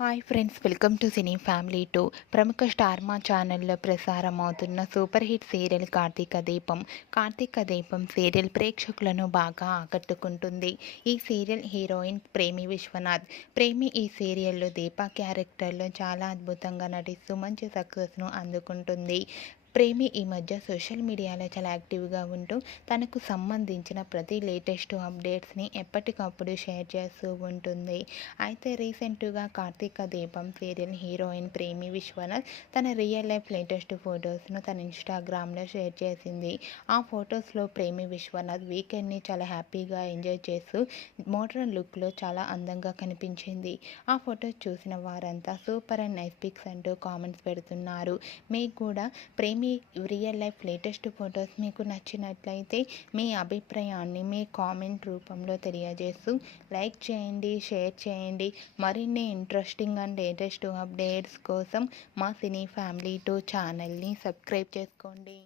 Hi friends, welcome to cine family 2. ప్రముఖ star మా ఛానల్లో ప్రసారం అవుతున్న సూపర్ హిట్ సీరియల్ కార్తీక దీపం. కార్తీక దీపం సీరియల్ ప్రేక్షకులను బాగా ఆకట్టుకుంటుంది. ఈ సీరియల్ హీరోయిన్ ప్రేమి విశ్వనాథ్. ప్రేమి ఈ సీరియల్లో దీప క్యారెక్టర్లో చాలా అద్భుతంగా నటిస్తూ మంచి సక్సెస్ను అందుకుంటుంది. ప్రేమి ఈ మధ్య సోషల్ మీడియాలో చాలా యాక్టివ్గా ఉంటూ తనకు సంబంధించిన ప్రతి లేటెస్ట్ అప్డేట్స్ని ఎప్పటికప్పుడు షేర్ చేస్తూ ఉంటుంది. అయితే రీసెంట్గా కార్తీక దీపం సీరియల్ హీరోయిన్ ప్రేమి విశ్వనాథ్ తన రియల్ లైఫ్ లేటెస్ట్ ఫొటోస్ను తన ఇన్స్టాగ్రామ్లో షేర్ చేసింది. ఆ ఫొటోస్లో ప్రేమి విశ్వనాథ్ వీకెండ్ని చాలా హ్యాపీగా ఎంజాయ్ చేస్తూ మోడ్రన్ లుక్లో చాలా అందంగా కనిపించింది. ఆ ఫొటోస్ చూసిన వారంతా సూపర్ అండ్ నైస్ పిక్స్ అంటూ కామెంట్స్ పెడుతున్నారు. మీకు కూడా ప్రేమి రియల్ లైఫ్ లేటెస్ట్ ఫొటోస్ మీకు నచ్చినట్లయితే మీ అభిప్రాయాన్ని మీ కామెంట్ రూపంలో తెలియజేస్తూ లైక్ చేయండి, షేర్ చేయండి. మరిన్ని ఇంట్రెస్టింగ్ అండ్ లేటెస్ట్ అప్డేట్స్ కోసం మా సినీ ఫ్యామిలీ 2 ఛానల్ని సబ్స్క్రైబ్ చేసుకోండి.